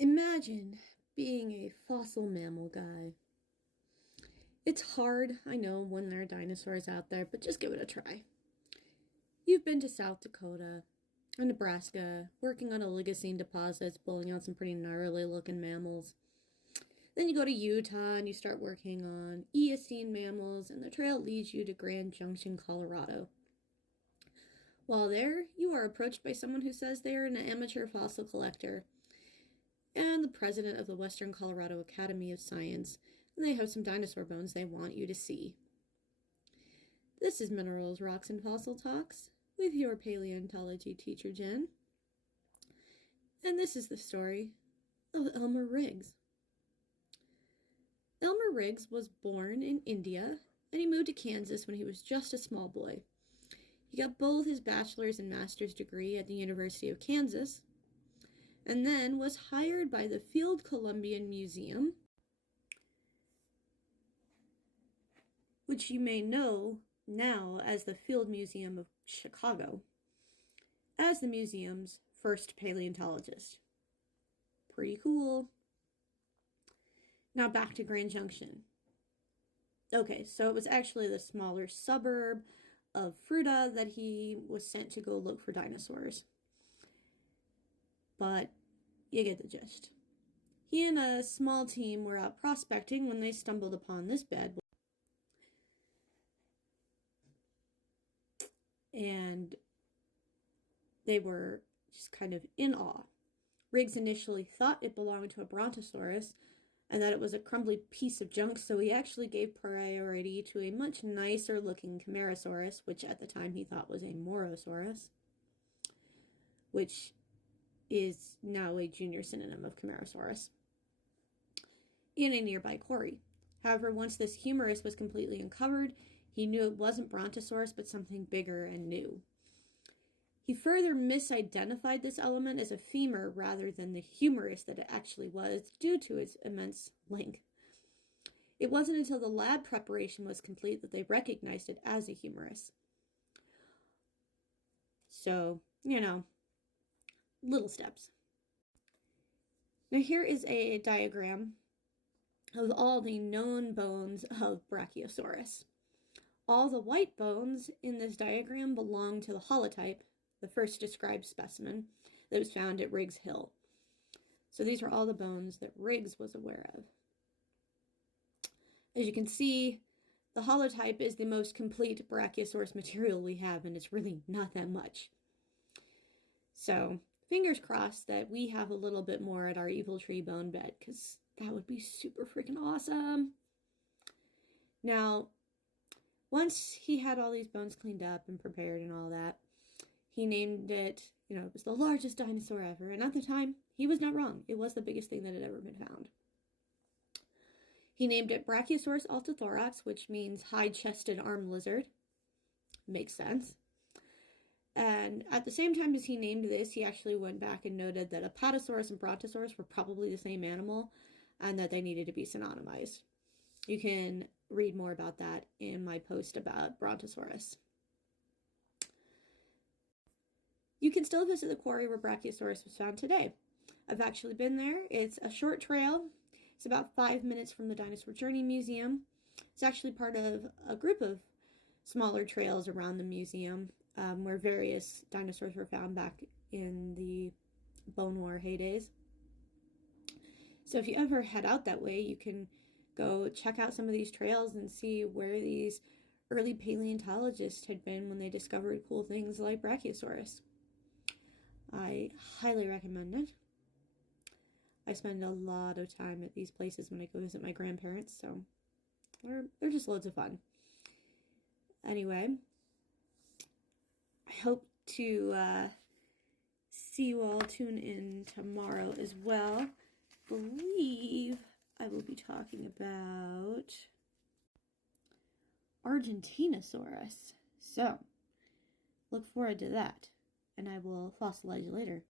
Imagine being a fossil mammal guy. It's hard, I know, when there are dinosaurs out there, but just give it a try. You've been to South Dakota or Nebraska, working on Oligocene deposits, pulling out some pretty gnarly looking mammals. Then you go to Utah and you start working on Eocene mammals, and the trail leads you to Grand Junction, Colorado. While there, you are approached by someone who says they are an amateur fossil collector and the president of the Western Colorado Academy of Science, and they have some dinosaur bones they want you to see. This is Minerals, Rocks, and Fossil Talks with your paleontology teacher, Jen. And this is the story of Elmer Riggs. Elmer Riggs was born in India, and he moved to Kansas when he was just a small boy. He got both his bachelor's and master's degree at the University of Kansas, and then was hired by the Field Columbian Museum, which you may know now as the Field Museum of Chicago, as the museum's first paleontologist. Pretty cool. Now back to Grand Junction. Okay, so it was actually the smaller suburb of Fruta that he was sent to go look for dinosaurs. But you get the gist. He and a small team were out prospecting when they stumbled upon this bad boy. And they were just kind of in awe. Riggs initially thought it belonged to a brontosaurus and that it was a crumbly piece of junk, so he actually gave priority to a much nicer looking Camarasaurus, which at the time he thought was a Morosaurus, which is now a junior synonym of Camarasaurus, in a nearby quarry. However, once this humerus was completely uncovered, he knew it wasn't Brontosaurus, but something bigger and new. He further misidentified this element as a femur rather than the humerus that it actually was, due to its immense length. It wasn't until the lab preparation was complete that they recognized it as a humerus. So, little steps. Now here is a diagram of all the known bones of Brachiosaurus. All the white bones in this diagram belong to the holotype, the first described specimen that was found at Riggs Hill. So these are all the bones that Riggs was aware of. As you can see, the holotype is the most complete Brachiosaurus material we have, and it's really not that much. So fingers crossed that we have a little bit more at our Evil Tree bone bed, because that would be super freaking awesome. Now, once he had all these bones cleaned up and prepared and all that, he named it, it was the largest dinosaur ever. And at the time, he was not wrong. It was the biggest thing that had ever been found. He named it Brachiosaurus altithorax, which means high-chested arm lizard. Makes sense. And at the same time as he named this, he actually went back and noted that Apatosaurus and Brontosaurus were probably the same animal and that they needed to be synonymized. You can read more about that in my post about Brontosaurus. You can still visit the quarry where Brachiosaurus was found today. I've actually been there. It's a short trail. It's about 5 minutes from the Dinosaur Journey Museum. It's actually part of a group of smaller trails around the museum where various dinosaurs were found back in the Bone War heydays. So if you ever head out that way, you can go check out some of these trails and see where these early paleontologists had been when they discovered cool things like Brachiosaurus. I highly recommend it. I spend a lot of time at these places when I go visit my grandparents, so they're just loads of fun. Anyway, I hope to see you all tune in tomorrow as well. I believe I will be talking about Argentinosaurus. So, look forward to that, and I will fossilize you later.